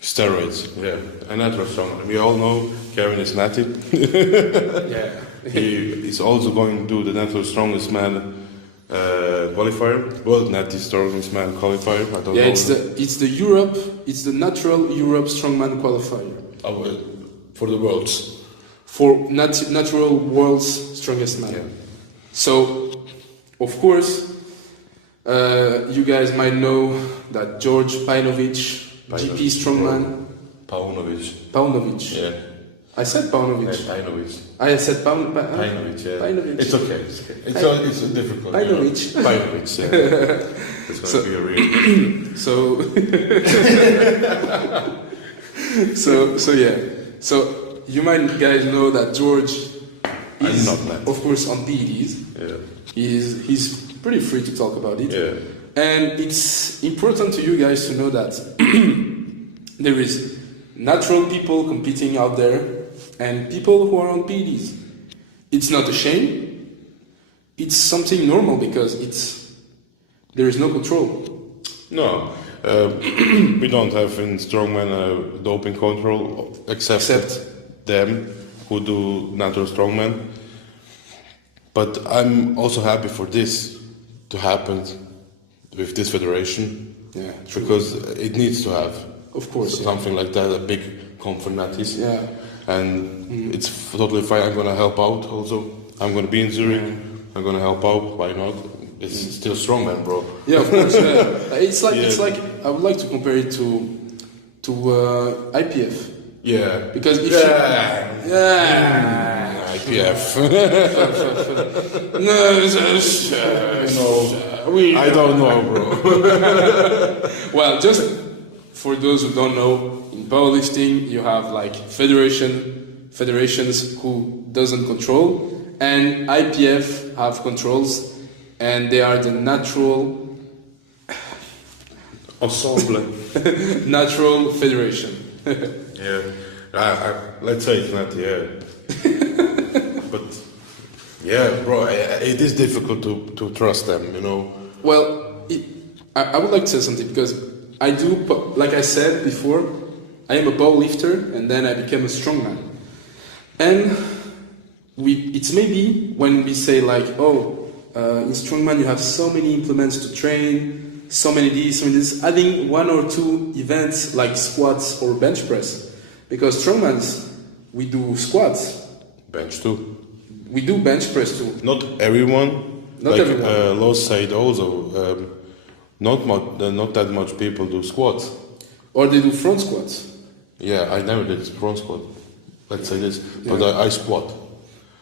Steroids, yeah, and natural strongman. We all know Kevin is natty. Yeah. He is also going to do the natural strongest man qualifier, world natty strongest man qualifier. I don't Yeah, know. it's the natural Europe strongman qualifier For the worlds. for natural world's strongest man. Yeah. So, of course, you guys might know that George Paunovic, GP strongman. Paunovic. Yeah. I said Paunovic. Yeah, Paunovic. I said Paunovic, yeah. Paunovic. It's okay. It's difficult. Paunovic. Paunovic, yeah. It's going to be a real. So yeah. So you might guys know that George is, not that. of course, on PEDs. Yeah. He's pretty free to talk about it. Yeah. And it's important to you guys to know that there is natural people competing out there and people who are on PEDs. It's not a shame. It's something normal because there is no control. No. We don't have in strongman doping control except them who do natural strongman. But I'm also happy for this to happen with this federation. Yeah, because it needs to have, of course, something like that, a big conference. Yeah, and it's totally fine. I'm gonna help out. Also, I'm gonna be in Zurich. I'm gonna help out. Why not? It's still strongman, bro. Yeah, of course. Yeah. It's like I would like to compare it to IPF. Yeah, Because if IPF. No, I don't know, bro. Well, just for those who don't know, in powerlifting you have like federations who doesn't control, and IPF have controls, and they are the natural Ensemble. natural federation. Yeah, let's say it's not. Yeah, but yeah, bro, it is difficult to trust them. You know. Well, I would like to say something because I do, like I said before, I am a powerlifter and then I became a strongman. And it's maybe when we say like, in strongman you have so many implements to train, so many this, adding one or two events like squats or bench press. Because strongmans, we do squats. Bench too. We do bench press too. Not everyone. Not everyone. Los said also, not that much people do squats. Or they do front squats. Yeah, I never did front squat. Let's say this, Yeah. but I squat.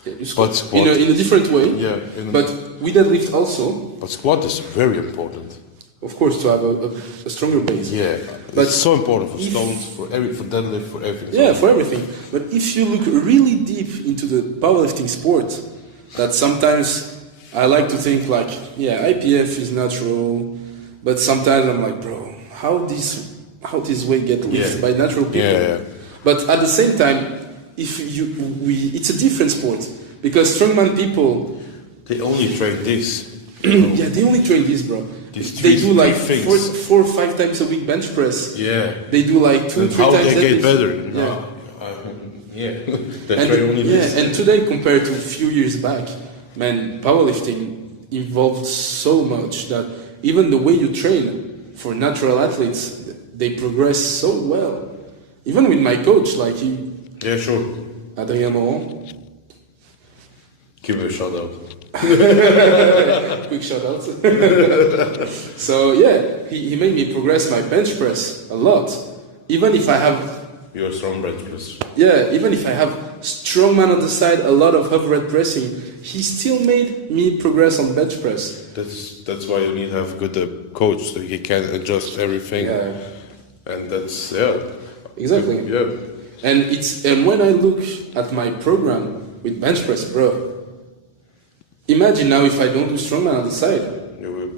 Yeah, you squat. Squat. In a different way. Yeah. But we deadlift also. But squat is very important. Of course, to have a stronger base. Yeah, But it's so important for stones, for deadlift, for everything. Yeah, for everything. But if you look really deep into the powerlifting sport, that sometimes I like to think like, yeah, IPF is natural, but sometimes I'm like, bro, how this weight get lifted by natural people? Yeah. But at the same time, it's a different sport because strongman people, They only train this. yeah, they only train this, bro. They do like 4 or 5 times a week bench press. Yeah. They do like 2 or 3 How times. they get deadlift. better? Yeah. Yeah. They train only this. And today compared to a few years back, man, powerlifting evolved so much that even the way you train for natural athletes, they progress so well. Even with my coach, like Yeah, sure. Adrien Moran, Give a shout out. quick shout out. So yeah, he made me progress my bench press a lot. Even if I have You're a strong bench press. Yeah, even if I have strongman on the side, a lot of overhead pressing, he still made me progress on bench press. That's why you need to have a good coach so he can adjust everything. Yeah. And that's Exactly. Yeah. And when I look at my program with bench press, bro, imagine now if I don't do strongman on the side. You will.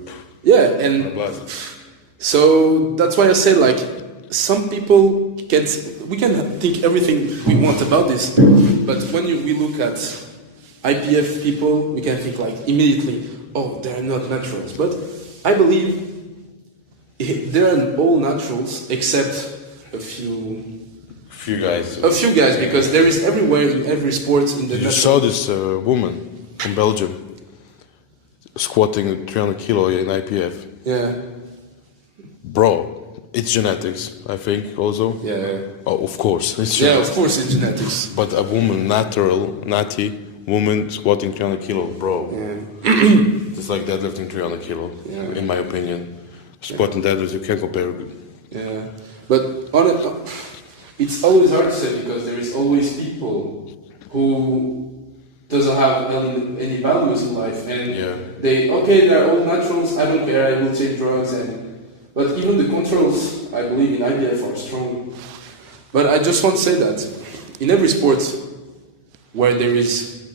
Yeah, and so that's why I said like some people we can think everything we want about this, but when we look at IPF people, we can think like immediately, oh, they are not naturals. But I believe they are all naturals except a few guys. because there is everywhere in every sport in the. You saw this woman from Belgium squatting 300 kilo in IPF. Yeah. Bro, it's genetics, I think, also. Yeah. Oh, of course, it's Yeah, genetics. of course it's genetics. But a woman, natty woman squatting 300 kilo, bro. Yeah. It's like deadlifting 300 kilo, Yeah. in my opinion. Squatting deadlift, you can't compare. Yeah. But it's always hard to say because there is always people who doesn't have any values in life and they're all naturals, I don't care, I will take drugs but even the controls I believe in IBF are strong. But I just want to say that in every sport where there is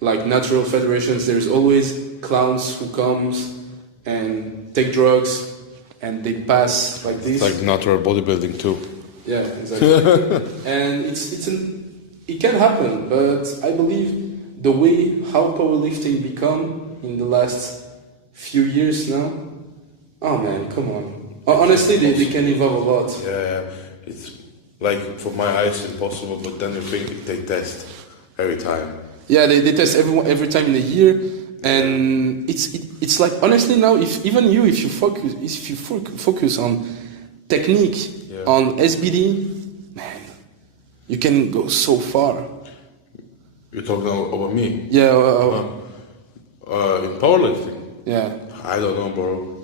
like natural federations, there is always clowns who comes and take drugs and they pass like this. Like natural bodybuilding too. Yeah, exactly. And it can happen, but I believe the way how powerlifting become in the last few years now, oh man, come on. Honestly, they can evolve a lot. Yeah, it's like for my eyes impossible, but then you think they test every time. Yeah, they test every time in a year, and it's like honestly now if you focus on technique, on SBD, man, you can go so far. You're talking about me? Yeah. In powerlifting? Yeah. I don't know, bro.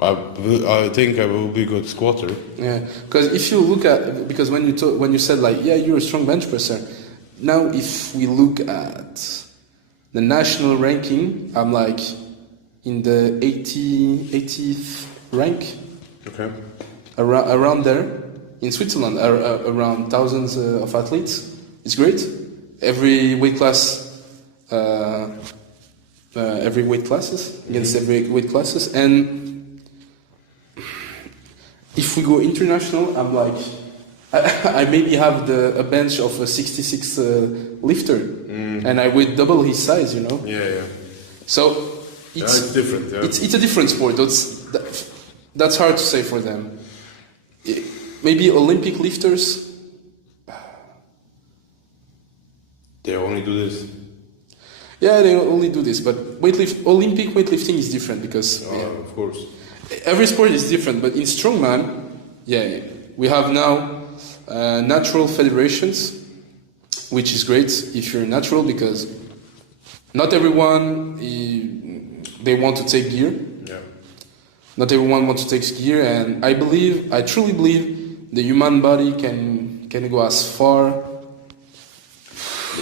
I think I will be a good squatter. Yeah, because if you look at when you said like you're a strong bench presser, now if we look at the national ranking, I'm like in the 80th rank. Okay. Around there in Switzerland, around thousands of athletes. It's great. Every weight class, every weight classes against every weight classes, and if we go international, I'm like, I maybe have a bench of a 66 lifter, and I weigh double his size, you know. Yeah. So it's different. Yeah. It's a different sport. That's hard to say for them. Maybe Olympic lifters. They only do this. Yeah, they only do this, but Olympic weightlifting is different because of course. Every sport is different. But in strongman, we have now natural federations, which is great if you're natural because not everyone they want to take gear. Yeah. Not everyone wants to take gear, and I truly believe the human body can go as far.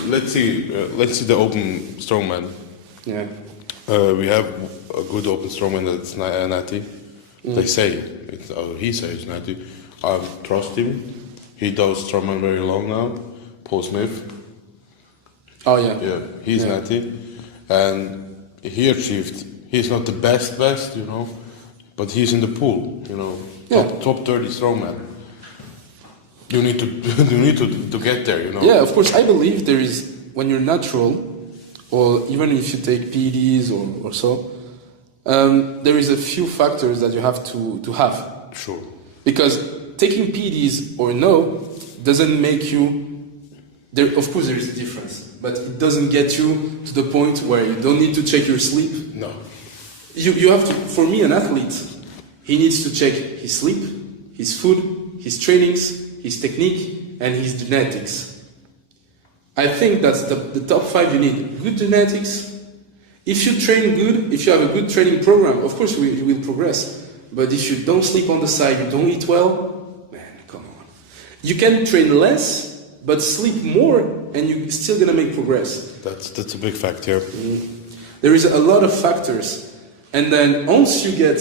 Let's see the open strongman. Yeah. We have a good open strongman that's natty. They say he says natty. I trust him. He does strongman very long now. Paul Smith. Oh yeah. Yeah, he's natty, and he achieved. He's not the best, you know, but he's in the pool, you know. Yeah. Top 30 strongman. You need to get there, you know. Yeah, of course. I believe there is when you're natural, or even if you take PEDs or so, there is a few factors that you have to have. Sure. Because taking PEDs or no doesn't make you. There, of course, there is a difference, but it doesn't get you to the point where you don't need to check your sleep. No. You have to. For me, an athlete, he needs to check his sleep, his food, his trainings, his technique, and his genetics. I think that's the top 5 you need. Good genetics. If you train good, if you have a good training program, of course you will progress. But if you don't sleep on the side, you don't eat well, man, come on. You can train less, but sleep more, and you're still gonna make progress. That's a big fact, yeah. There is a lot of factors. And then once you get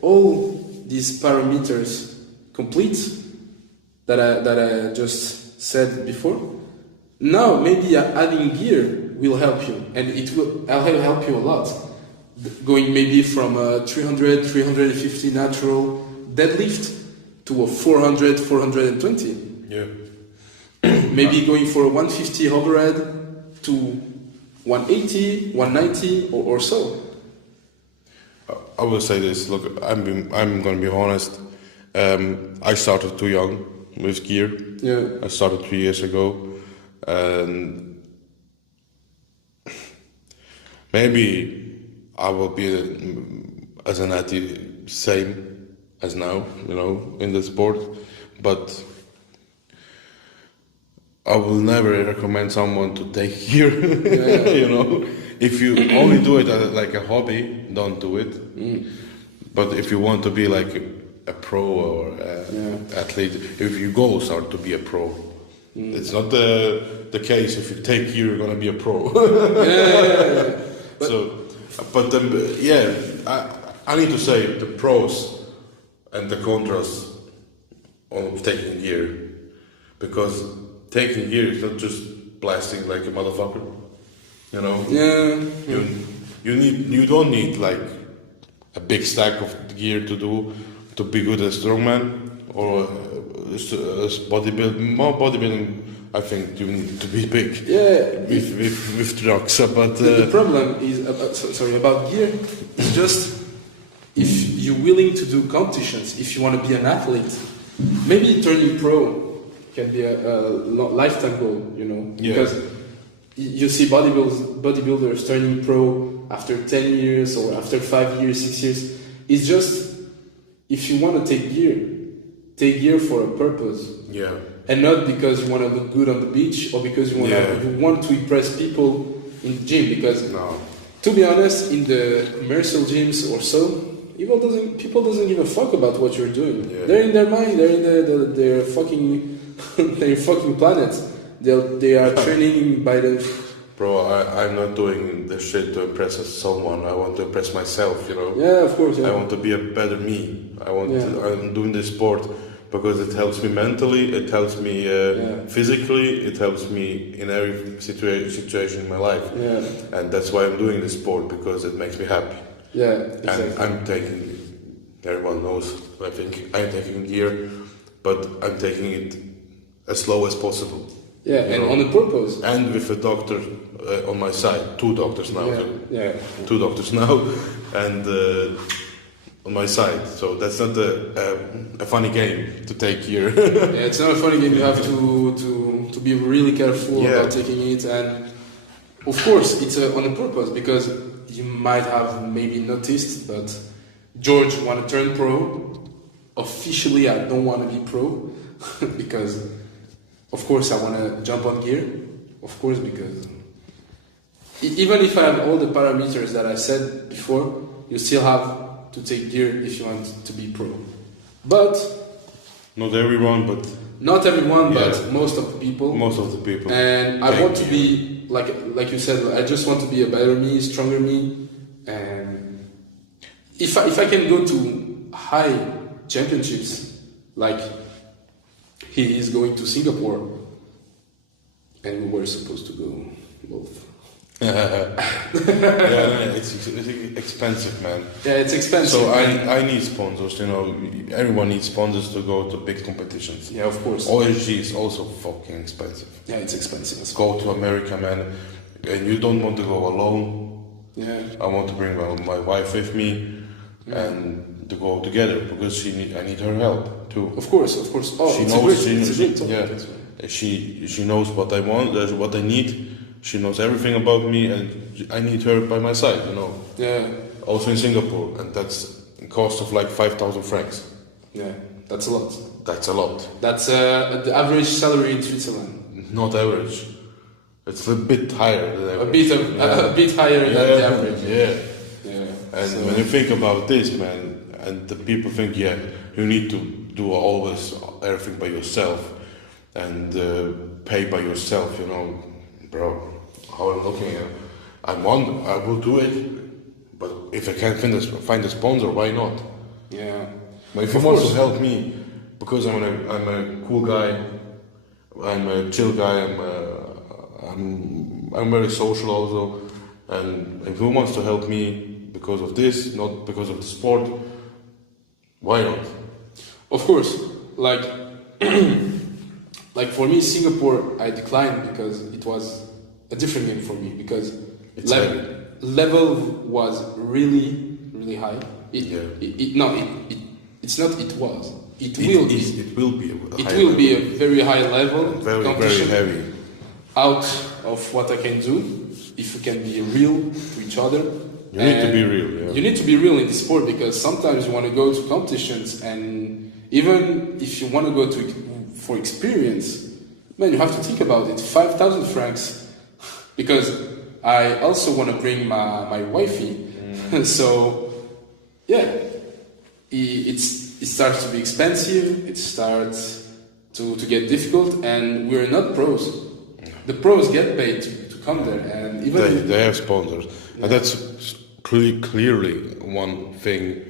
all these parameters complete, that I just said before, now maybe adding gear will help you, and it will help you a lot. Going maybe from a 300, 350 natural deadlift to a 400, 420. Yeah. Maybe going for a 150 overhead to 180, 190 or so. I will say this. Look, I'm going to be honest. I started too young with gear. Yeah. I started 3 years ago, and maybe I will be as an athlete same as now, in the sport, but I will never recommend someone to take gear. If you only do it as like a hobby, don't do it. But if you want to be like a pro or athlete, if your goals are to be a pro, it's not the case. If you take gear, you're gonna be a pro. I need to say the pros and the contras of taking gear, because taking gear is not just blasting like a motherfucker. Yeah. You don't need like a big stack of gear to be good at strongman or bodybuilding. More bodybuilding, I think you need to be big. Yeah. With trucks, but The problem is about gear. It's just if you're willing to do competitions, if you want to be an athlete, maybe turning pro can be a lifetime goal. Because you see bodybuilders turning pro after 10 years or after 5 years, 6 years. It's just if you want to take gear for a purpose. Yeah. And not because you want to look good on the beach or because you want to impress people in the gym. Because to be honest, in the commercial gyms or so, people doesn't give a fuck about what you're doing. Yeah. They're in their mind. They're in their fucking their fucking planet. They are training by the. Bro, I'm not doing the shit to impress someone. I want to impress myself. Yeah, of course. Yeah. I want to be a better me. I'm doing this sport because it helps me mentally, it helps me physically, it helps me in every situation in my life. Yeah. And that's why I'm doing this sport, because it makes me happy. Yeah, exactly. And I'm taking, everyone knows, I think I'm taking gear, but I'm taking it as slow as possible. Yeah, and on the purpose. And with a doctor on my side, 2 doctors now. Yeah. 2 doctors now, and on my side. So that's not a funny game to take here. Yeah, it's not a funny game. You have to be really careful about taking it, and of course it's on a purpose, because you might have maybe noticed, but George want to turn pro. Officially, I don't want to be pro because, of course, I want to jump on gear. Of course, because even if I have all the parameters that I said before, you still have to take gear if you want to be pro. But not everyone, but most of the people. Most of the people. And I want to be like you said. I just want to be a better me, stronger me. And if I can go to high championships, like he is going to Singapore, and we were supposed to go both. It's expensive, man. Yeah, it's expensive. So I need sponsors. Everyone needs sponsors to go to big competitions. Yeah, of course. OSG is also fucking expensive. Yeah, it's expensive. Let's go to America, man, and you don't want to go alone. Yeah. I want to bring my wife with me, and to go together, because I need her help too. Of course. Oh, it's a great topic. She knows what I want, what I need. She knows everything about me, and I need her by my side, Yeah. Also in Singapore, and that's a cost of like 5,000 francs. Yeah, that's a lot. That's a lot. That's the average salary in Switzerland. Not average. It's a bit higher than average. A bit higher than the average. Yeah. And when you think about this, man, and the people think, you need to do always everything by yourself and pay by yourself, bro. How I'm looking at it, I will do it, but if I can't find a sponsor, why not? Yeah. But if you want to help me, because I'm a cool guy, I'm a chill guy, I'm very social also, and if who wants to help me because of this, not because of the sport, why not? Of course, like for me, Singapore, I declined because it was a different game for me, because level was really, really high. It was. it will be. It will be. It will be a very high level very competition heavy. out of what I can do. If we can be real to each other. You need to be real. Yeah. You need to be real in the sport because sometimes you want to go to competitions and even if you want to go to for experience, man, you have to think about it. 5,000 francs because I also want to bring my wifey. So yeah, it starts to be expensive. It starts to get difficult, and we're not pros. The pros get paid to come there, and even they have sponsors, and that's clearly one thing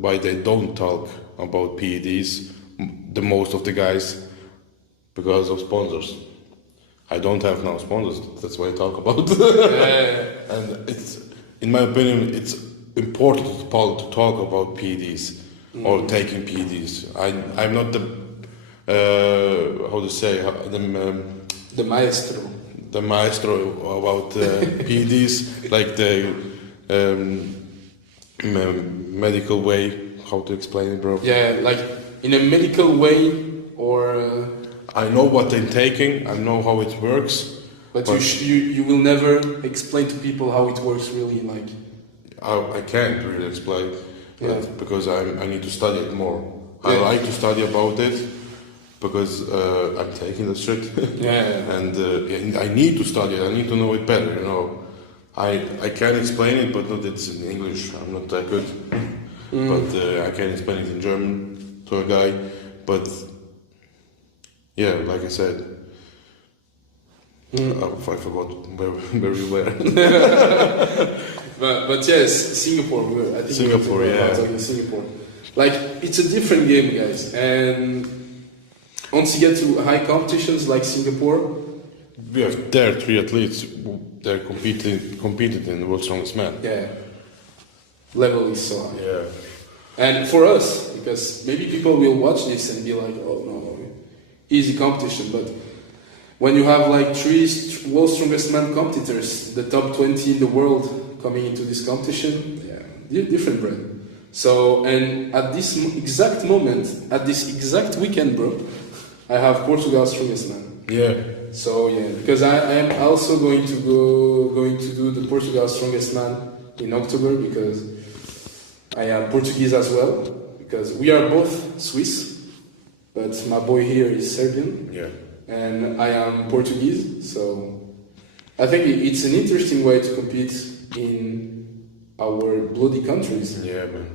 why they don't talk about PEDs, the most of the guys, because of sponsors. I don't have now sponsors, that's why I talk about. And it's, in my opinion, it's important to talk about PEDs or taking PEDs. I'm not the how to say the maestro. The maestro about PEDs, like the medical way. How to explain it, bro? Yeah, like in a medical way, or I know what I'm taking. I know how it works. But you will never explain to people how it works really, like. I can't really explain because I need to study it more. Yeah. I like to study about it because I'm taking the shit. And I need to study it. I need to know it better. You know, I can explain it, but not it's in English. I'm not that good. But I can explain it in German to a guy. But yeah, like I said, I forgot where we were. but yes, Singapore. I think Singapore, Singapore. Like it's a different game, guys. And once you get to high competitions like Singapore, we have there 3 athletes. They're competed in the World's Strongest Man. Yeah, level is so high. Yeah. And for us, because maybe people will watch this and be like, "Oh no, easy competition," but when you have like 3 World's Strongest Man competitors, the top 20 in the world coming into this competition, different brand. So, and at this exact moment, at this exact weekend, bro, I have Portugal's Strongest Man. Yeah. So yeah, because I am also going to do the Portugal Strongest Man in October because I am Portuguese as well. Because we are both Swiss, but my boy here is Serbian. Yeah. And I am Portuguese, so I think it's an interesting way to compete in our bloody countries. Yeah, man.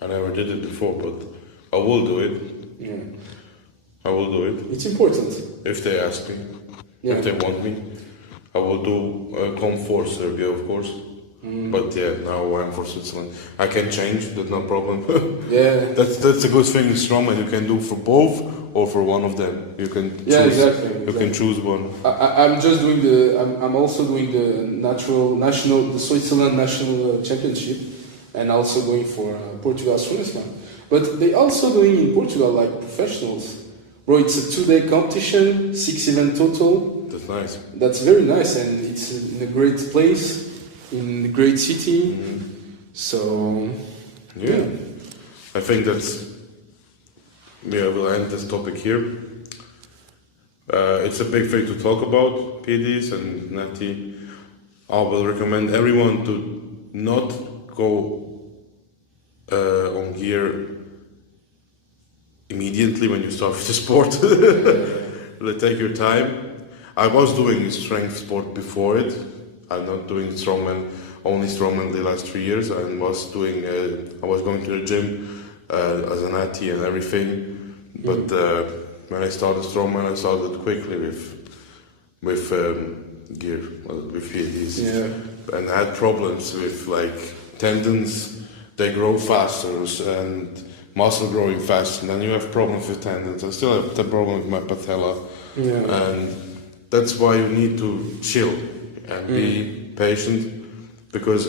I never did it before, but I will do it. Yeah. I will do it. It's important. If they ask me. Yeah. If they want me. I will do come for Serbia, of course. But yeah, now I'm for Switzerland. I can change, that's no problem. Yeah. That's a good thing in Strongman. You can do for both or for one of them. You can choose. Yeah, exactly. You can choose one. I'm just doing I'm also doing the Switzerland national championship, and also going for Portugal Strongest Man. But they also doing in Portugal like professionals. Bro, it's a 2-day competition, 6 events total. That's nice. That's very nice, and it's in a great place, in a great city. So yeah, I think that's. Yeah, we'll end this topic here. It's a big thing to talk about, PDs and Nati. I will recommend everyone to not go on gear immediately when you start with the sport. Take your time. I was doing strength sport before it. I'm not doing strongman, only strongman the last 3 years. I was doing. I was going to the gym as an Nati and everything. But when I started strongman, I started quickly with gear, with PEDs. yeah, And I had problems with like tendons. They grow faster and muscle growing faster. And then you have problems with tendons. I still have the problem with my patella. yeah. And that's why you need to chill and be patient, because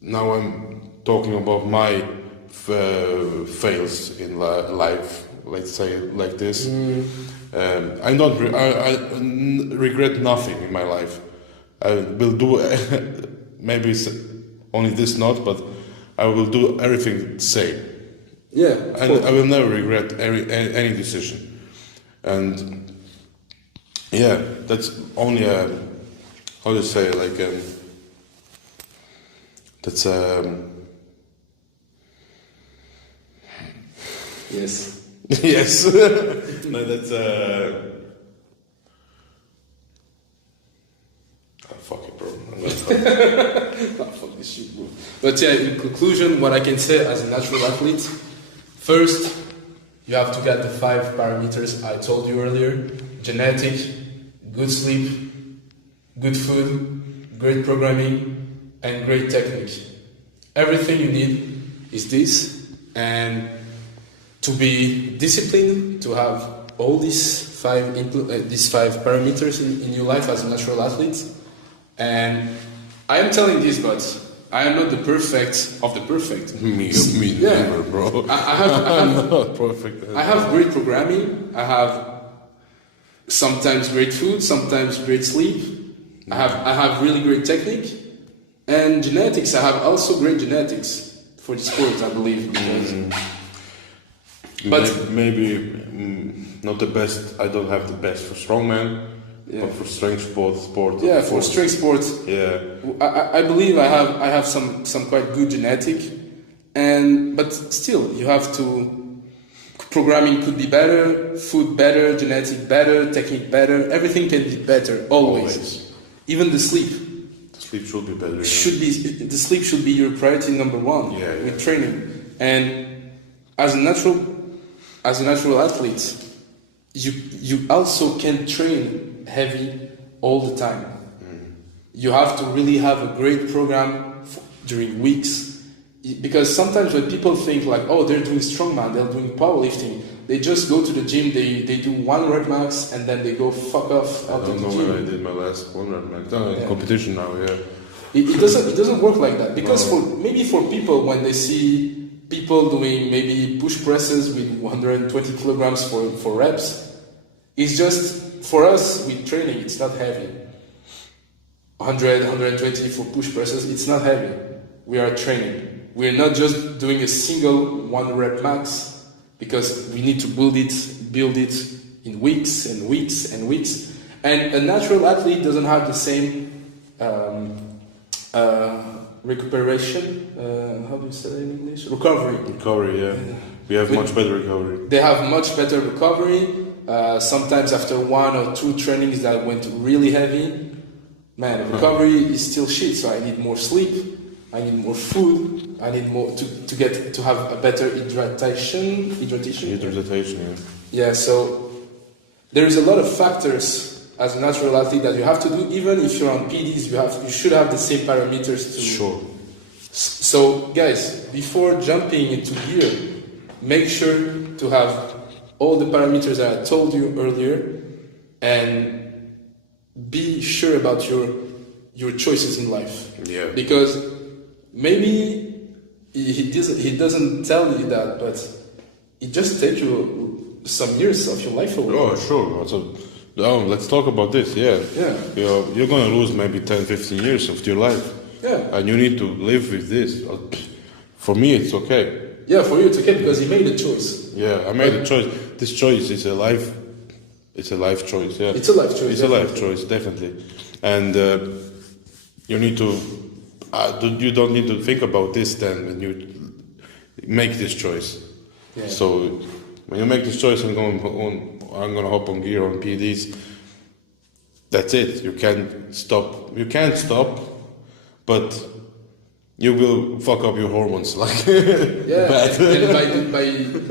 now I'm talking about my fails in life, let's say it like this. I regret nothing in my life. I will do maybe only this not, but I will do everything the same. Yeah, of and course. I will never regret any decision. And yeah, that's only a, how to say, like that's Yes. yes, no, that's fuck it, bro. I'm gonna stop. Ah, fuck this shit, bro. But yeah, in conclusion, what I can say as a natural athlete, first, you have to get the 5 parameters I told you earlier: genetic, good sleep, good food, great programming, and great technique. Everything you need is this, and to be disciplined, to have all these 5 parameters in your life as a natural athlete. And I am telling this, but I am not the perfect of the perfect. Me Yeah. neither, bro. I have Not perfect. I have great programming. I have sometimes great food, sometimes great sleep. I have really great technique, and genetics. I have also great genetics for the sport, I believe. Because, but maybe not the best. I don't have the best for strongman, Yeah. but for strength sport. yeah, for strength sports, Yeah, I believe I have some quite good genetic, but still you have to. Programming could be better, food better, genetic better, technique better. Everything can be better always. Even the sleep the sleep should be better. the sleep should be your priority number 1 Yeah, yeah. with training. And as a natural athlete, you also can train heavy all the time. You have to really have a great program during weeks, because sometimes when people think like, oh, they're doing strongman, they're doing powerlifting, they just go to the gym, they do 1 rep max, and then they go fuck off I out of don't the know gym. when I did my last one rep max. Yeah. Competition now, yeah. It doesn't work like that, because for people, when they see people doing maybe push presses with 120 kilograms for reps, it's just, for us with training, it's not heavy. 100, 120 for push presses, it's not heavy. We are training. We're not just doing a single 1 rep max, because we need to build it in weeks and weeks and weeks. And a natural athlete doesn't have the same recuperation. How do you say that in English? Recovery. Recovery, yeah. We have much better recovery. They have much better recovery. Sometimes after 1 or 2 trainings that went really heavy, man, recovery is still shit. So I need more sleep. I need more food. I need more to have a better hydration. Hydration, yeah. Yeah. So there is a lot of factors as a natural athlete that you have to do. Even if you're on PDs, you should have the same parameters to. Sure. So guys, before jumping into gear, make sure to have all the parameters that I told you earlier, and be sure about your choices in life. Yeah. Because maybe he doesn't tell you that, but it just takes you some years of your life away. Oh, sure. So, let's talk about this, yeah. Yeah. You're going to lose maybe 10, 15 years of your life. Yeah. And you need to live with this. For me, it's okay. Yeah, for you it's okay because he made a choice. Yeah, I made a choice. This choice is a life choice, yeah. It's a life choice. It's a life choice, definitely. And you need to, you don't need to think about this then when you make this choice. Yeah. So when you make this choice, I'm going to hop on gear on PDs. That's it. You can't stop. You can't stop, but you will fuck up your hormones like Yeah, bad. and by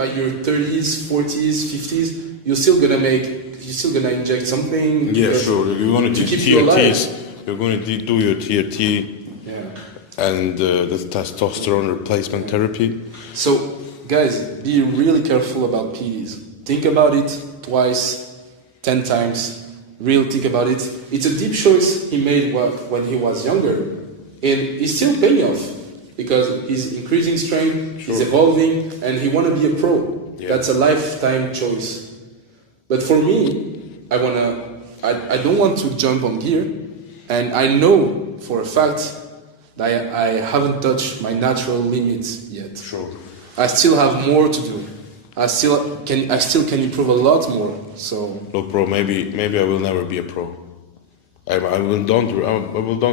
your 30s, 40s, 50s, you're still gonna inject something. Yeah, because- sure. You're going to do keep you alive. TRTs. You're going to do your TRT Yeah. and the testosterone replacement therapy. So, guys, be really careful about PDs. Think about it twice, 10 times. Really think about it. It's a deep choice he made when he was younger. And it's still paying off because he's increasing strength, he's evolving, and he want to be a pro. Yeah. That's a lifetime choice. But for me, I don't want to jump on gear, and I know for a fact that I haven't touched my natural limits yet. Sure. I still have more to do. I still can improve a lot more. So Look, bro, maybe I will never be a pro. I will don't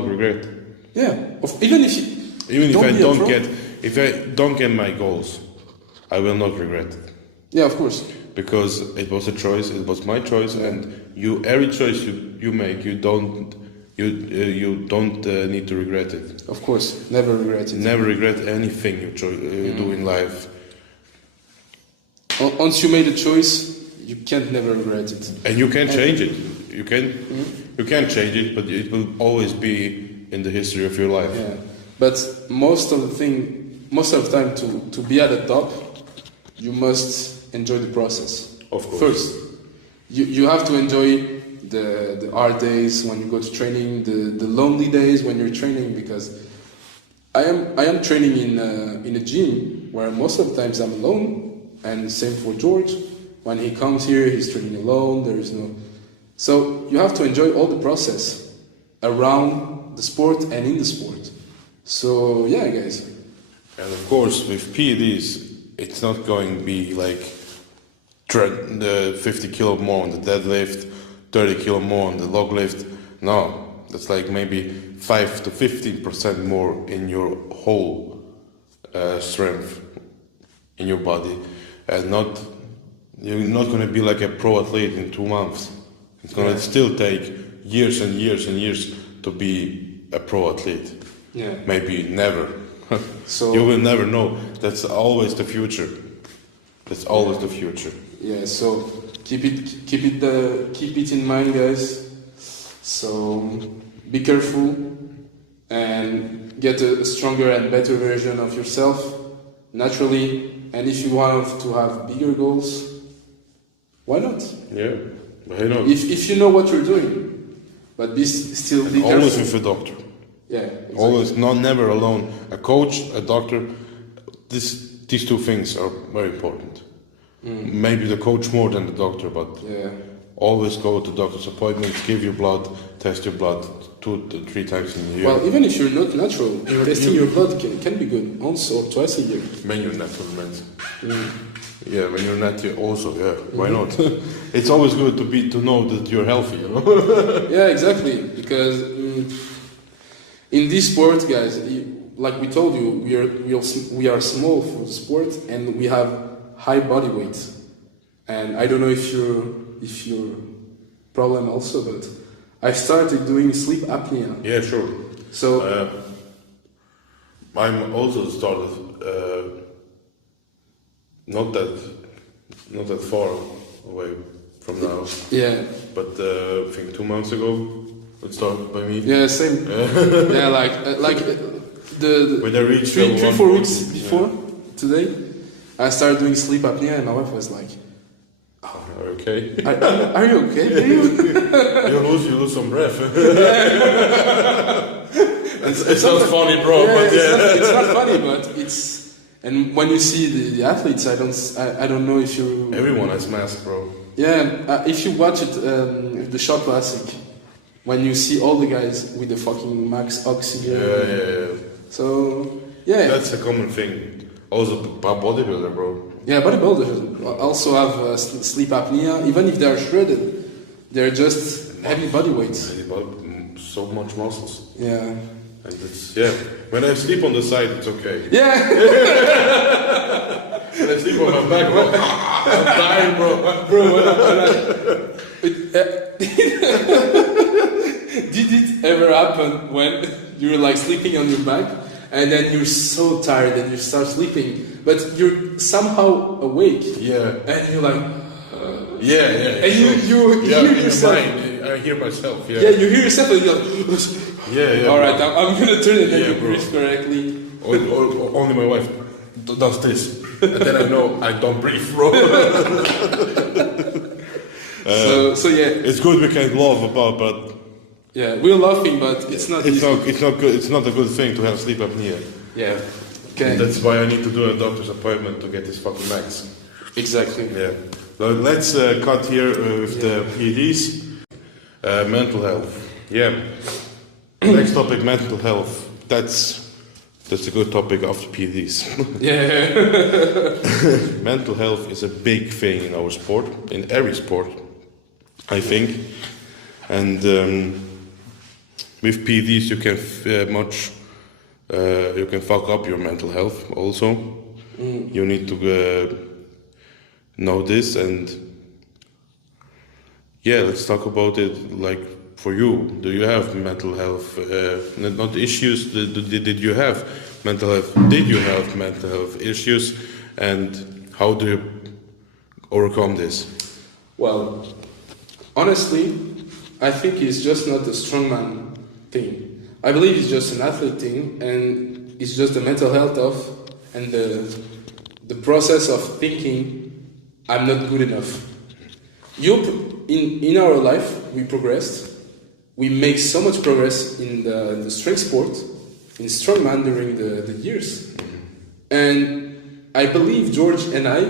regret. yeah, even if I don't get my goals, I will not regret it. yeah, of course. Because it was a choice, it was my choice, and every choice you make, you don't need to regret it. Of course, never regret it. Never regret anything you do in life. Once you made a choice, you can't never regret it. And you can change it. You can change it, but it will always be in the history of your life. Yeah, but most of the time, to be at the top, you must enjoy the process. Of course. First, you have to enjoy the hard days when you go to training, the lonely days when you're training, because I am training in a gym where most of the times I'm alone, and same for George. When he comes here, he's training alone. There is no, so you have to enjoy all the process around the sport and in the sport. So yeah, guys. And of course, with PEDs, it's not going to be like the 50 kilo more on the deadlift, 30 kilo more on the log lift. No, that's like maybe 5 to 15% more in your whole strength in your body, and you're not going to be like a pro athlete in 2 months. It's going to still take years and years and years to be a pro athlete. Yeah. Maybe never. So You will never know. That's always the future. That's always the future. yeah, so keep it in mind, guys. So be careful and get a stronger and better version of yourself naturally. And if you want to have bigger goals, why not? Yeah, I know. If you know what you're doing, but still be careful. Always with a doctor. Yeah, exactly. Always, never alone. A coach, a doctor. These two things are very important. Maybe the coach more than the doctor, but Yeah. always go to doctor's appointments, give your blood, test your blood 2 to 3 times in a year. Well, even if you're not natural, testing your blood can be good once or twice a year. When you're natural, man. Yeah, when you're not also, yeah, why not? It's always good to know that you're healthy, you know. Yeah, exactly. Because in this sport, guys, like we told you, we are small for the sport, and we have high body weight. And I don't know if your problem also, but I started doing sleep apnea. Yeah, sure. So I'm also started not that far away from now, yeah, but I think 2 months ago it started by me. yeah, same. Yeah, like the When I reached 3-4 weeks before today, I started doing sleep apnea, and my wife was like, Okay. Are you okay? you lose some breath. It sounds funny, bro. Yeah, but yeah. it's not funny, but it's. And when you see the athletes, I don't know if you. Everyone has masks, bro. Yeah, if you watch it, the shot classic, when you see all the guys with the fucking max oxygen. Yeah. So yeah. That's a common thing. Also, bodybuilder, bro. Yeah, bodybuilders also have sleep apnea. Even if they are shredded, they're just heavy body weights. So much muscles. Yeah. And it's, when I sleep on the side, it's okay. Yeah. When I sleep on my back, I'm dying, bro. Did it ever happen when you're like sleeping on your back and then you're so tired and you start sleeping, but you're somehow awake? Yeah. And you're like, Yeah. and you hear yourself. I hear myself. Yeah, you hear yourself and you're like, Yeah. all right, I'm gonna turn it and Yeah, you bro. breathe correctly. Or only my wife does this, and then I know I don't breathe, bro. So yeah, It's good we can laugh about, but yeah, we're laughing, but it's not. it's easy. not good. It's not a good thing to have sleep apnea. Yeah. Okay. That's why I need to do a doctor's appointment to get this fucking max. Exactly. Yeah. So let's cut here with the PEDs. Mental health. Yeah. Next topic, mental health. That's that's a good topic after PDs. Yeah. Mental health is a big thing in our sport, in every sport, I think. And with PDs, you can you can fuck up your mental health also. You need to know this, and yeah, let's talk about it. Like, for you, do you have mental health, not issues, did you have mental health, did you have mental health issues, and how do you overcome this? Well, honestly, I think it's just not a strongman thing. I believe it's just an athlete thing, and it's just the mental health of, and the process of thinking, I'm not good enough. In our life, we progressed. We make so much progress in the strength sport, in strongman during the years. And I believe George and I,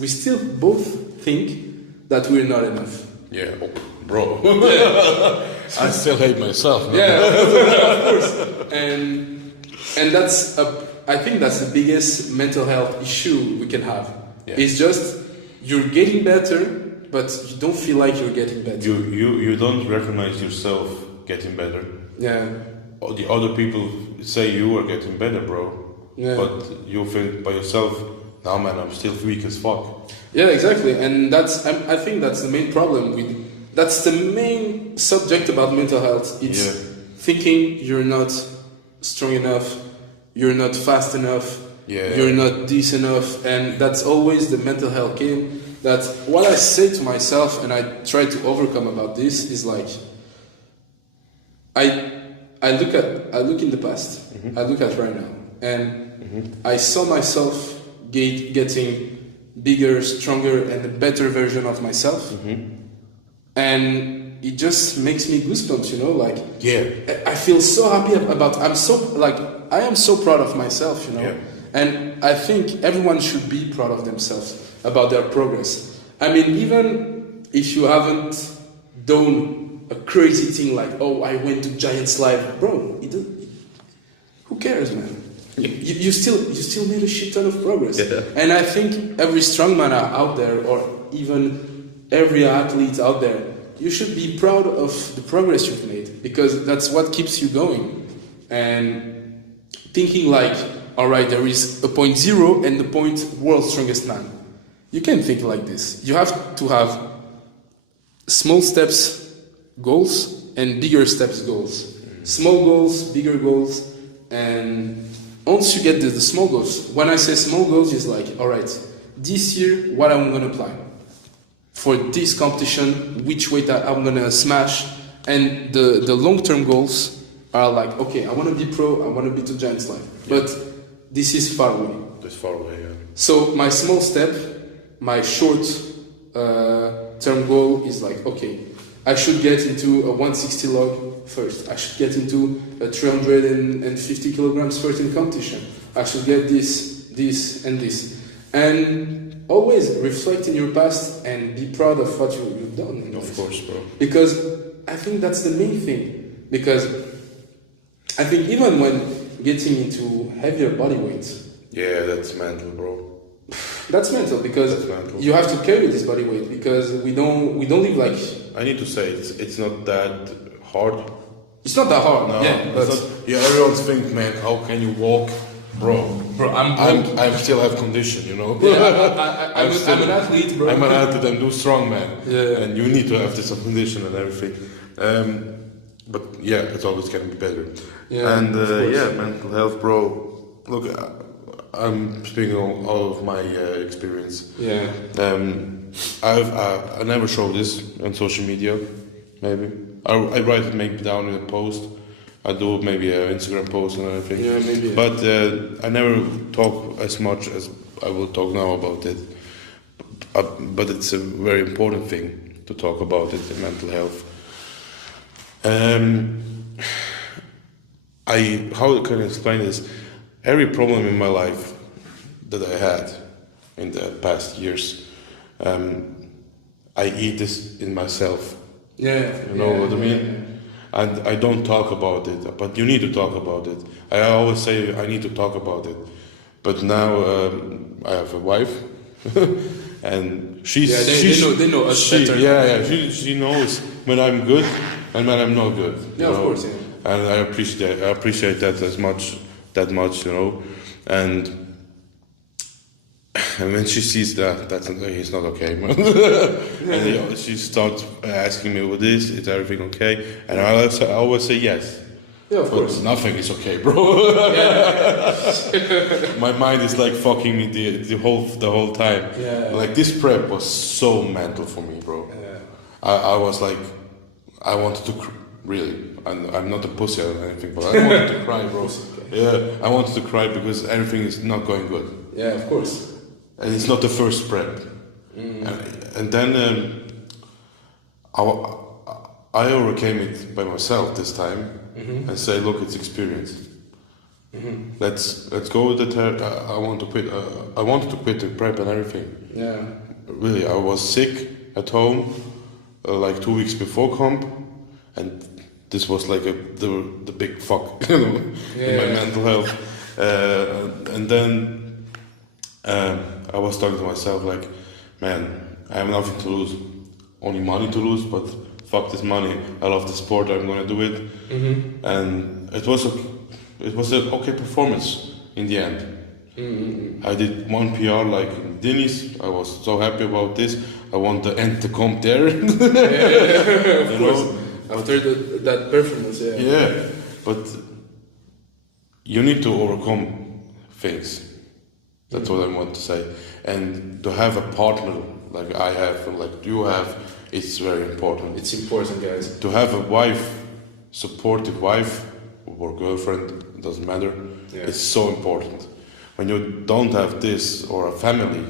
we still both think that we're not enough. Yeah, bro. Yeah. I still hate myself. No? Yeah, of course. And that's I think that's the biggest mental health issue we can have. Yeah. It's just you're getting better, but you don't feel like you're getting better. You don't recognize yourself getting better. Yeah. The other people say you are getting better, bro. Yeah. But you think by yourself, nah man, I'm still weak as fuck. Yeah, exactly. And I think that's the main problem that's the main subject about mental health. It's thinking you're not strong enough, you're not fast enough, you're not this enough, and that's always the mental health game. That what I say to myself and I try to overcome about this is like I look in the past, I look at right now, and I saw myself getting bigger, stronger, and a better version of myself. And it just makes me goosebumps, you know, like I feel so happy about I am so proud of myself, you know. And I think everyone should be proud of themselves about their progress. I mean, even if you haven't done a crazy thing like, oh, I went to Giants Live, bro, who cares, man? You still made a shit ton of progress. And I think every strongman out there, or even every athlete out there, you should be proud of the progress you've made, because that's what keeps you going. And thinking like, all right, there is a point zero and the point world's strongest man. You can't think like this. You have to have small steps goals and bigger steps goals. Small goals, bigger goals, and once you get the small goals, when I say small goals, it's like, all right, this year, what I'm going to plan. For this competition, which weight I'm going to smash. And the long-term goals are like, okay, I want to be pro, I want to be to Giants Live. But this is far away. That's far away, yeah. So my small step, my short-term goal is like, okay, I should get into a 160 log first. I should get into a 350 kilograms first in competition. I should get this, and this. And always reflect in your past and be proud of what you've done. Of course, bro. Because I think that's the main thing. Because I think even when getting into heavier body weights. Yeah, that's mental, bro. That's mental, because you have to carry this body weight, because we don't live like. I need to say it's not that hard. It's not that hard. No, yeah, but everyone thinks, man, how can you walk, bro? I still have condition, you know. Yeah, I'm an athlete, bro. I'm an athlete and do strongman. Yeah. And you need to have this condition and everything. But yeah, it's always can be better. Yeah, and mental health, bro. Look, I'm speaking all of my experience. Yeah. I never show this on social media. Maybe I write it maybe down in a post. I do maybe an Instagram post and everything. Yeah, maybe. But I never talk as much as I will talk now about it. But it's a very important thing to talk about it, the mental health. How can I explain this? Every problem in my life that I had in the past years, I eat this in myself. Yeah. You know what I mean? and I don't talk about it. But you need to talk about it. I always say I need to talk about it. But now I have a wife, and she's they know us she, better. yeah, she knows when I'm good and when I'm not good. Yeah, of course. Yeah. And I appreciate that that much, you know, and when she sees that, he's not okay, man. And she starts asking me, "What is everything okay?" And I always say yes. Yeah, of course. Nothing is okay, bro. My mind is like fucking me the whole time. Yeah. Like this prep was so mental for me, bro. Yeah. I was like, I wanted to really. I'm not a pussy or anything, but I wanted to cry, bro. Yeah, I wanted to cry because everything is not going good. Yeah, of course. And it's not the first prep. And then I overcame it by myself this time and say, look, it's experience. Let's go with it. I want to quit. I wanted to quit the prep and everything. Yeah. Really, I was sick at home, like 2 weeks before comp, and this was like the big fuck, you know, in my mental health. And then I was talking to myself like, man, I have nothing to lose, only money to lose, but fuck this money. I love the sport. I'm gonna do it. And it was an okay performance in the end. I did one PR like in Dennis. I was so happy about this. I want to end the comp there. Of course. After that performance, yeah. Yeah, but you need to overcome things. That's what I want to say. And to have a partner like I have, like you have, it's very important. It's important, guys. To have a wife, supportive wife or girlfriend, it doesn't matter. Yeah. It's so important. When you don't have this or a family,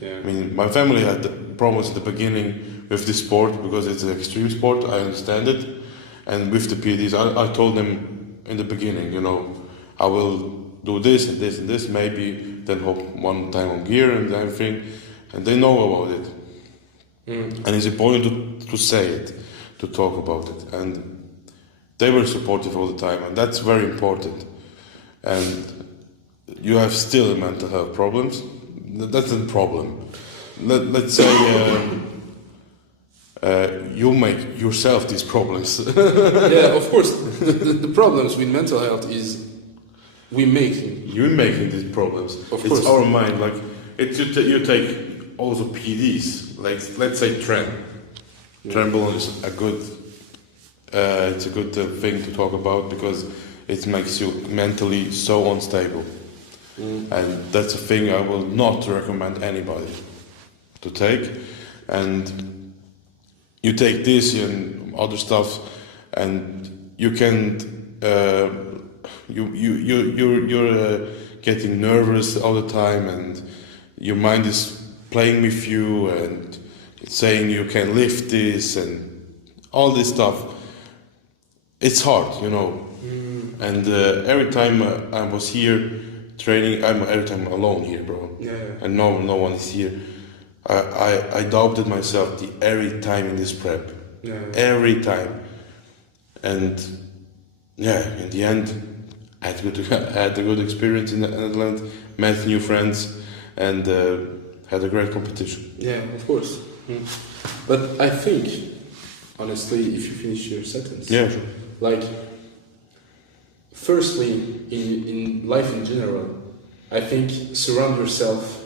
Yeah. I mean, my family had the problems in the beginning with this sport because it's an extreme sport. I understand it, and with the PDs, I told them in the beginning, you know, I will do this and this and this, maybe then hop one time on gear and everything, and they know about it. And it's important to say it, to talk about it, and they were supportive all the time, and that's very important. And you have still mental health problems. That's a problem. Let's say you make yourself these problems. Yeah, of course. The problems with mental health is we making. You're making these problems. Of it's course. our mind. Like you take also PDs. Like let's say Tremble is a good. It's a good thing to talk about because it makes you mentally so unstable. And that's a thing I will not recommend anybody to take. And you take this and other stuff, and you can you're getting nervous all the time, and your mind is playing with you and saying you can lift this and all this stuff. It's hard, you know. And every time I was here training, I'm every time alone here, bro. Yeah. And no one is here. I doubted myself every time in this prep. Yeah. Every time. And yeah, in the end, I had a good experience in the Netherlands, met new friends, and had a great competition. Yeah, of course. But I think, honestly, if you finish your sentence, Yeah, sure. like, firstly, in life in general, I think surround yourself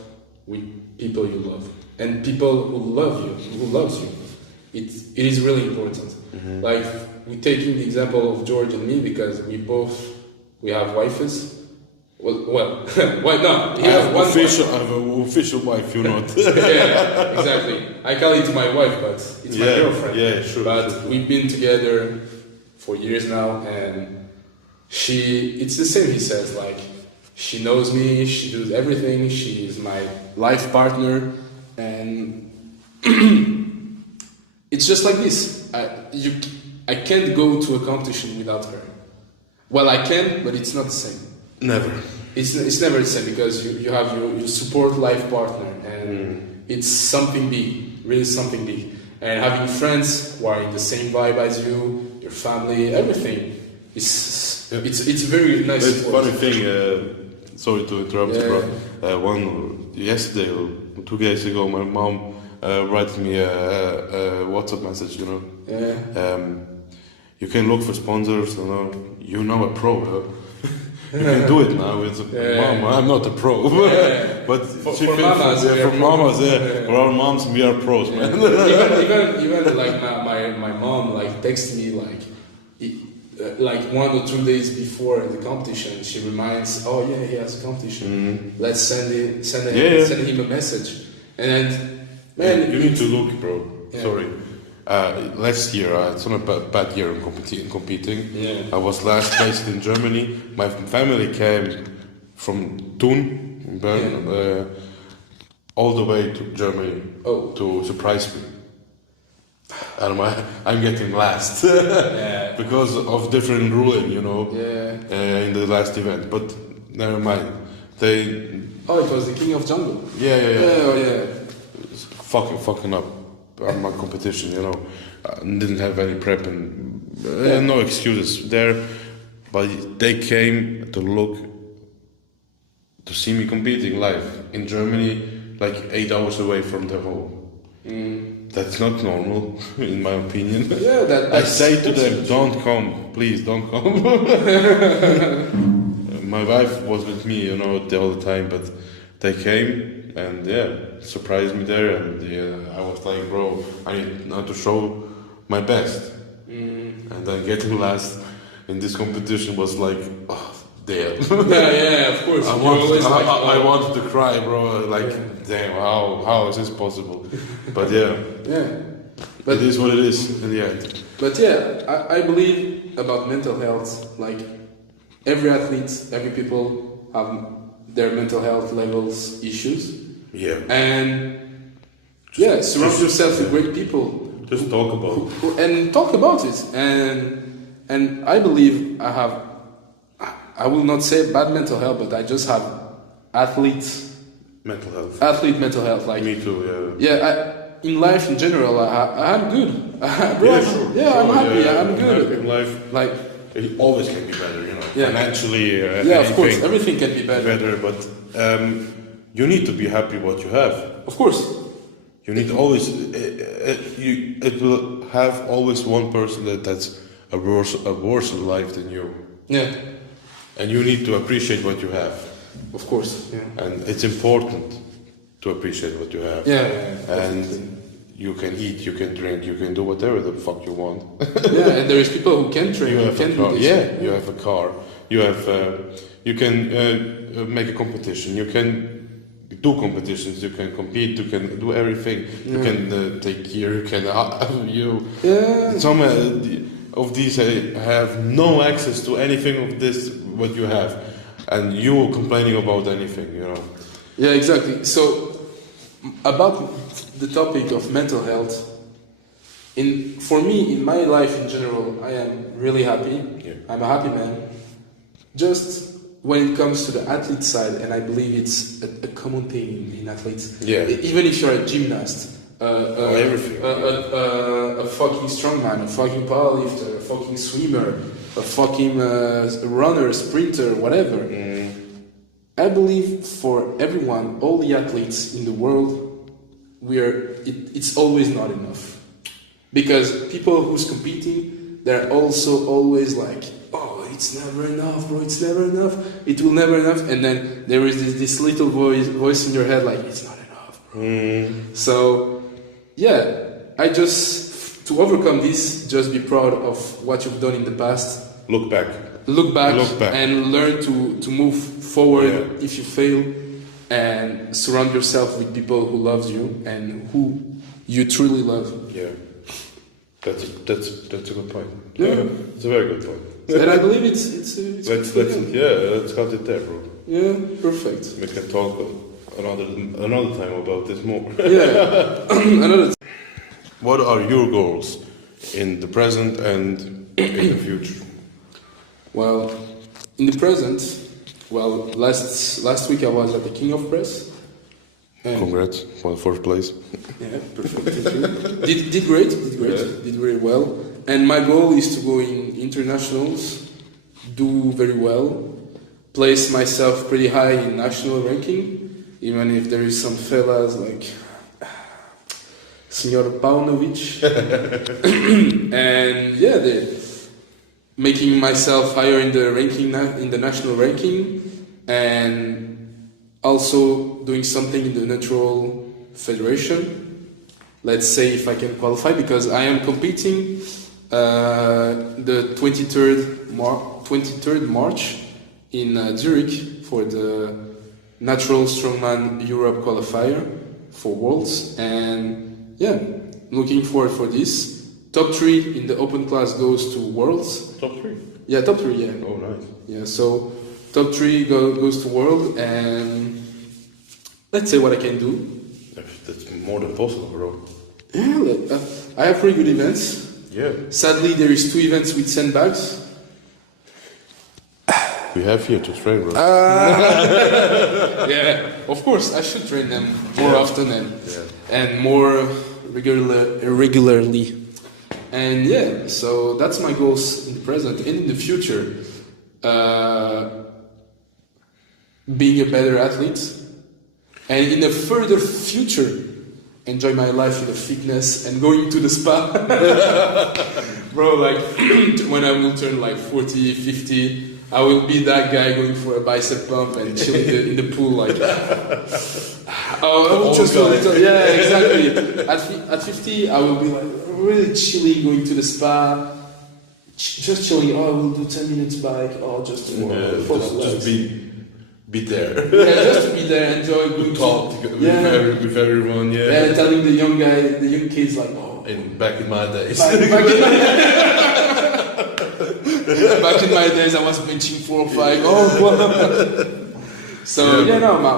with people you love and people who love you, who loves you. It is really important. Like we taking the example of George and me because we have wives. Well, why not? I have an official wife, you not. Yeah, exactly. I call it my wife, but it's my girlfriend. Yeah, sure. But sure. we've been together for years now, and it's the same. He says, like, she knows me, she does everything, she is my life partner, and it's just like this. I can't go to a competition without her. Well, I can, but it's not the same. Never. It's never the same because you have your support life partner, and it's something big, really something big. And having friends who are in the same vibe as you, your family, everything. Yeah. It's very nice. It's sport. funny thing. Sorry to interrupt you, bro. Yesterday or 2 days ago, my mom wrote me a WhatsApp message. You know, you can look for sponsors. You know, you're now a pro. Huh? You can do it now. It's Mom, I'm not a pro, but For she feels mamas, we are for pro. mamas, for our moms, we are pros, man. even like my mom like texts me like 1 or 2 days before the competition. She reminds, oh yeah, he has a competition. Let's send him a message. And then, man, you need to look, bro. Yeah. Sorry. Last year, it's not a bad year in competing. Yeah. I was last placed in Germany. My family came from Thun, Bern, all the way to Germany to surprise me. And I'm getting last because of different ruling, you know, in the last event. But never mind. It was the King of Jungle. Yeah. Fucking up my competition, you know. I didn't have any prep and no excuses there. But they came to see me competing live in Germany, like 8 hours away from their home. That's not normal, in my opinion. Yeah, I say to them, don't come, please don't come. My wife was with me, you know, the whole time, but they came and surprised me there, and I was like, bro, I need now to show my best. And then getting last in this competition was like, oh, damn. Yeah, of course. I wanted to cry, bro. Like, damn, how is this possible? But but it is what it is in the end. But I believe about mental health. Like every athlete, every people have their mental health levels issues. Yeah. And surround yourself with great people. Just talk about it. And talk about it. And I believe I will not say bad mental health, but I just have athlete mental health. Like me too. In life in general, I'm good. Bro, I'm happy. I'm good. In life, like it always can be better, you know. Yeah. Financially, of course, everything can be better. But you need to be happy what you have. Of course. You need always. It will have always one person that's a worse life than you. Yeah. And you need to appreciate what you have. Of course. Yeah. And it's important to appreciate what you have. And you can eat, you can drink, you can do whatever the fuck you want. And there is people who can train. You have can a car. do this. Yeah, you have a car. You have. You can make a competition. You can do competitions. You can compete. You can do everything. You can take care. You can. Some of these have no access to anything of this what you have, and you complaining about anything, you know. Yeah, exactly. So about the topic of mental health, for me in my life in general, I am really happy. Yeah. I'm a happy man. Just when it comes to the athlete side, and I believe it's a common thing in athletes. Yeah. Even if you're a gymnast, everything. A fucking strongman, a fucking powerlifter, a fucking swimmer, a fucking runner, sprinter, whatever. I believe for everyone, all the athletes in the world, it's always not enough. Because people who's competing, they're also always like, oh, it's never enough, bro, it's never enough, it will never enough. And then there is this little voice in your head like, it's not enough, bro. So, I just, to overcome this, just be proud of what you've done in the past. Look back And learn to move forward if you fail, and surround yourself with people who loves you and who you truly love. Yeah, that's a good point. Yeah, it's a very good point. And I believe it's let's cut it there, bro. Yeah, perfect. We can talk another time about this more. Another. What are your goals in the present and in the future? Well, in the present, last week I was at the King of Press. And Congrats for the first place. yeah, perfect. Thank you. Did great. Did very well. And my goal is to go in internationals, do very well, place myself pretty high in national ranking, even if there is some fellas like Senor Paunovic. And yeah, making myself higher in the ranking, in the national ranking, and also doing something in the natural federation. Let's say if I can qualify, because I am competing the 23rd March in Zurich for the Natural Strongman Europe qualifier for Worlds, and yeah, looking forward for this. Top 3 in the open class goes to Worlds. Top 3? Yeah, top 3, yeah. Oh, nice. Yeah, so top 3 goes to World, and let's say what I can do. That's more than possible, bro. Yeah, look, I have pretty good events. Yeah. Sadly, there is 2 events with sandbags. We have here to train, bro. Yeah, of course, I should train them more often and more regularly. And yeah, so that's my goals in the present and in the future. Being a better athlete, and in the further future, enjoy my life in the fitness and going to the spa. Bro, like when I will turn like 40, 50, I will be that guy going for a bicep pump and chilling in the pool like. I will just yeah, exactly. At 50, I will be like really chilling, going to the spa, just chilling. Oh, I will do 10 minutes bike. Oh, just for just be there. Yeah, just to be there, enjoy good Talk with everyone. Yeah. Yeah, telling the young kids like, oh. Back in my days. Back in my days, I was benching 4 or 5. Oh, wow. So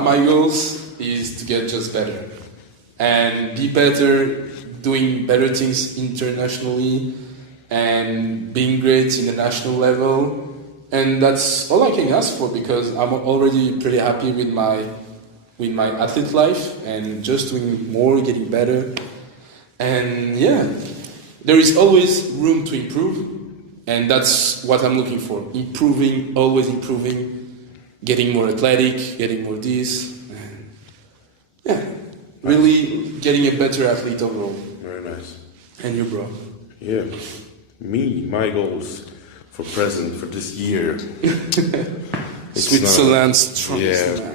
my goals is to get just better and be better, doing better things internationally, and being great in the national level. And that's all I can ask for, because I'm already pretty happy with my athlete life and just doing more, getting better. And yeah, there is always room to improve, and that's what I'm looking for. Improving, always improving, getting more athletic, getting more this. And yeah, really getting a better athlete overall. Very nice. And you, bro? Yeah. My goals for present, for this year. Switzerland's strongest man.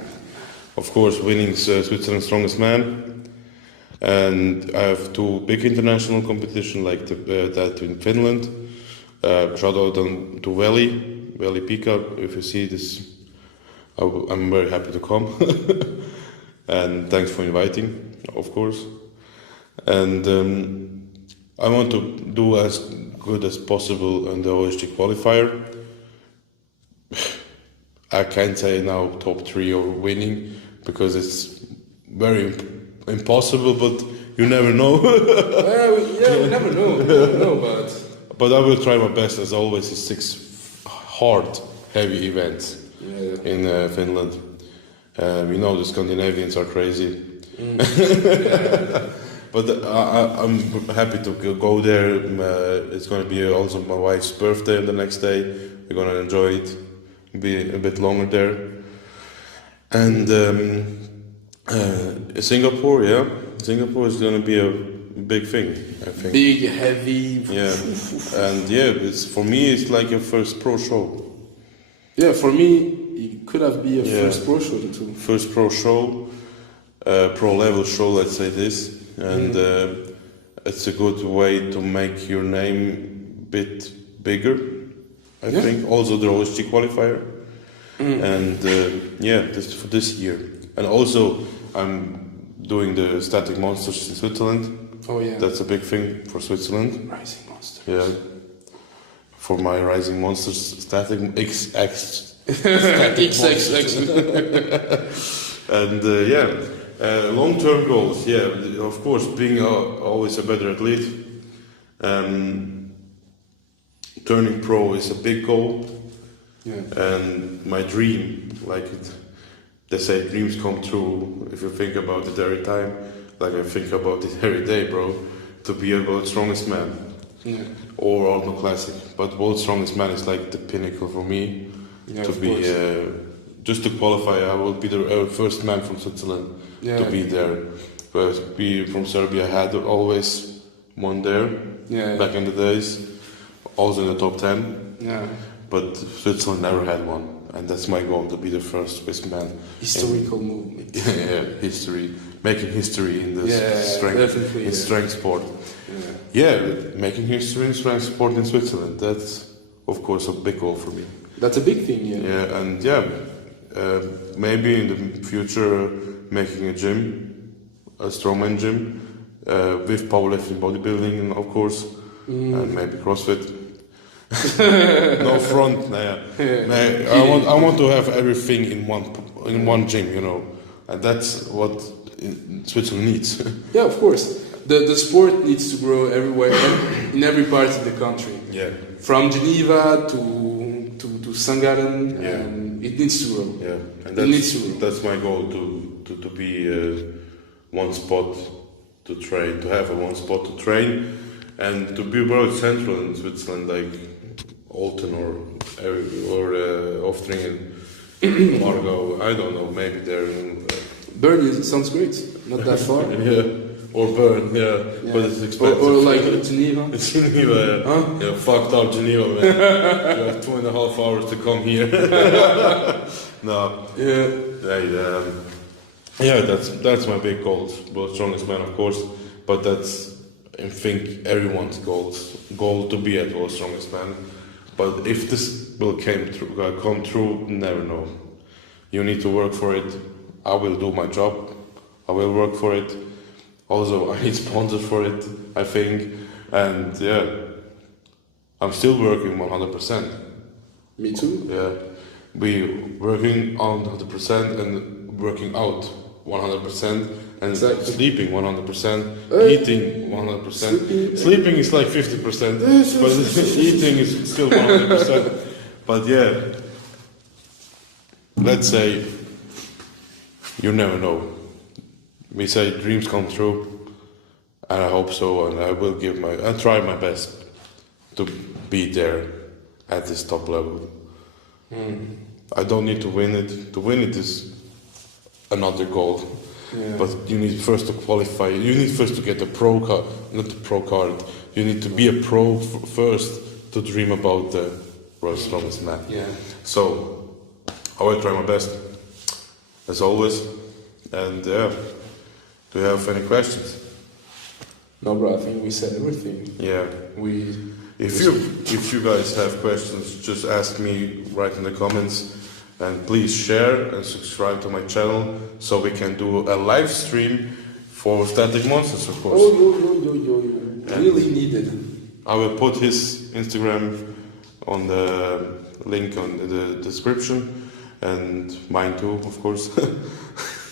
Of course, winning Switzerland's strongest man. And I have 2 big international competitions like that in Finland. Shout out to Veli Pika. If you see this, I'm very happy to come. And thanks for inviting, of course. And I want to do as good as possible in the OSG qualifier. I can't say now top 3 or winning, because it's very impossible, but you never know. We never know, But I will try my best, as always. It's 6 hard, heavy events in Finland. We know the Scandinavians are crazy. But I'm happy to go there. It's going to be also my wife's birthday on the next day. We're going to enjoy it, be a bit longer there. And Singapore, Singapore is going to be a big thing, I think. Big, heavy. Yeah, and for me, it's like a first pro show. Yeah, for me, it could have been a first pro show too. First pro show, pro level show, let's say this. And it's a good way to make your name a bit bigger, I think. Also the OSG qualifier. And this for this year. And also I'm doing the Static Monsters in Switzerland. Oh yeah. That's a big thing for Switzerland. Rising Monsters. Yeah. For my Rising Monsters Static XX. XX. And long-term goals, of course, being always a better athlete. Turning pro is a big goal, and my dream, they say dreams come true if you think about it every time. Like I think about it every day, bro. To be a world's strongest man. Yeah. Or World Classic. But world's strongest man is like the pinnacle for me. Yeah, To of be, course. just to qualify, I will be the first man from Switzerland Yeah. to be there. Whereas we from Serbia had always one there Yeah. back in the days, also in the top 10. Yeah. But Switzerland never had one, and that's my goal, to be the first Swiss man. Historical movement. Yeah, history, making history in this definitely, in strength sport. Yeah. Yeah, making history in strength sport in Switzerland. That's of course a big goal for me. That's a big thing, yeah. Yeah, and yeah, maybe in the future making a gym, a strongman gym, with powerlifting, bodybuilding, and of course, and maybe CrossFit. No front, I want to have everything in one gym, you know, and that's what Switzerland needs. Yeah, of course. The sport needs to grow everywhere, in every part of the country. Yeah, From Geneva to Sangaren, Yeah. and it needs to grow. yeah, and It needs to grow. that's my goal to be one spot to train, to have a one spot to train, and to be world central in Switzerland, like Olten or Oftringen, Margau. I don't know, maybe they're in, Bern sounds great. Not that far. yeah, or Bern, yeah, but it's expensive. Or like Geneva. Geneva, yeah. Huh? Yeah, fucked up Geneva, man. You have 2.5 hours to come here. No, Yeah. yeah, that's my big goal. World's strongest man, of course, but that's I think everyone's goal to be at world's strongest man. But if this will come true, never know. You need to work for it. I will do my job. I will work for it. Also, I need sponsors for it, I think. And yeah, I'm still working 100%. Me too. Yeah, we working on 100% and working out 100% and Exactly. sleeping 100%, Uh, eating 100%. Sleeping is like 50%, but eating is still 100%. But yeah, let's say you never know. We say dreams come true, and I hope so, and I'll try my best to be there at this top level. I don't need to win it. To win it is another goal. Yeah. But you need first to qualify. You need first to get a pro card, not the pro card. You need to be a pro first to dream about the world's strongest man. Yeah. So I will try my best, as always. And yeah, do you have any questions? No, bro. I think we said everything. Yeah. If If you guys have questions, just ask me right in the comments, and please share and subscribe to my channel so we can do a live stream for Static Monsters, of course. yo. Really needed. I will put his Instagram on the link on the description, and mine too, of course.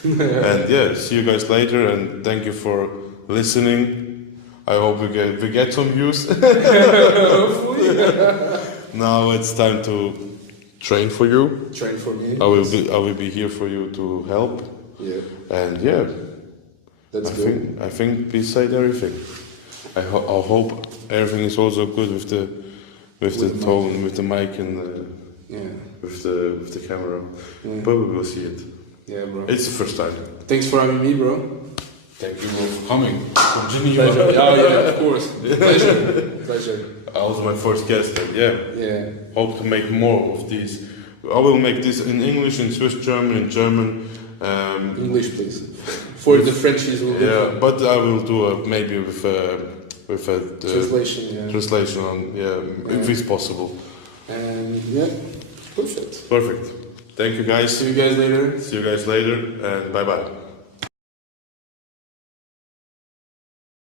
And yeah, see you guys later, and thank you for listening. I hope we get some views. Now it's time to train for you. Train for me. I will be here for you to help. Yeah. And yeah, That's good. I think we said everything. I hope everything is also good with the tone, with the mic, and with the camera. Yeah. But we will see it. Yeah, bro. It's the first time. Thanks for having me, bro. Thank you for coming from Geneva. Pleasure. Oh yeah, of course. Pleasure. I was my first guest, and yeah, Yeah. hope to make more of these. I will make this in English, in Swiss, German, in German. English, please. For the Frenchies, will be Yeah, fun. but I will do maybe with a Translation. Yeah. translation on, if it's possible. And yeah, perfect. Perfect. Thank you guys. See you guys later. See you guys later, and bye bye.